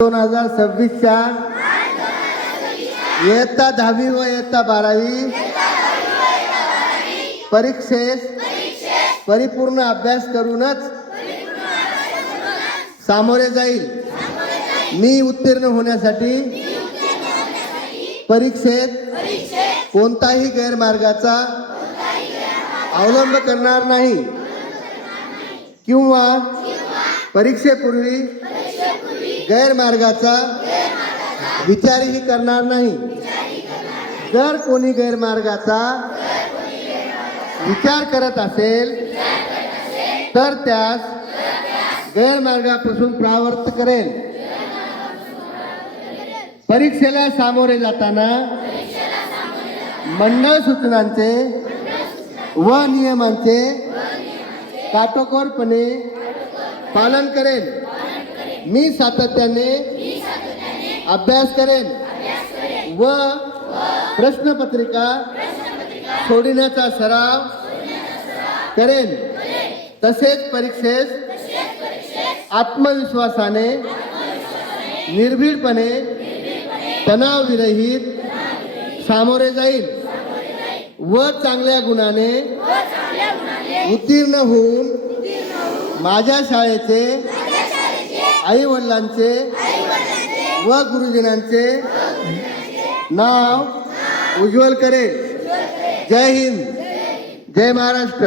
2026च्या इयत्ता 10वी व इयत्ता 12वी परीक्षेस परिपूर्ण अभ्यास करूनच सामोरे जाईल। मी उत्तीर्ण होण्यासाठी परीक्षेत कोणताही गैरमार्गाचा अवलंब करणार नाही किंवा परीक्षेपूर्वी गैरमार्गाचा विचारही करणार नाही। जर कोणी गैरमार्गाचा विचार करत असेल तर त्यास गैरमार्गापासून परावृत्त करेल। परीक्षेला सामोरे जाताना मंडळ सूचनांचे व नियमांचे काटेकोरपणे पालन करेल। मी सातत्याने अभ्यास करेन व प्रश्नपत्रिका सोडविण्याचा सराव करेन। तसेच परीक्षेस आत्मविश्वासाने निर्भीडपणे तणावविरहित सामोरे जाईल व चांगल्या गुणाने उत्तीर्ण होऊन माझ्या शाळेचे आई वडिलांचे व गुरुजनांचे नाव उज्ज्वल करेल। जय हिंद, जय महाराष्ट्र।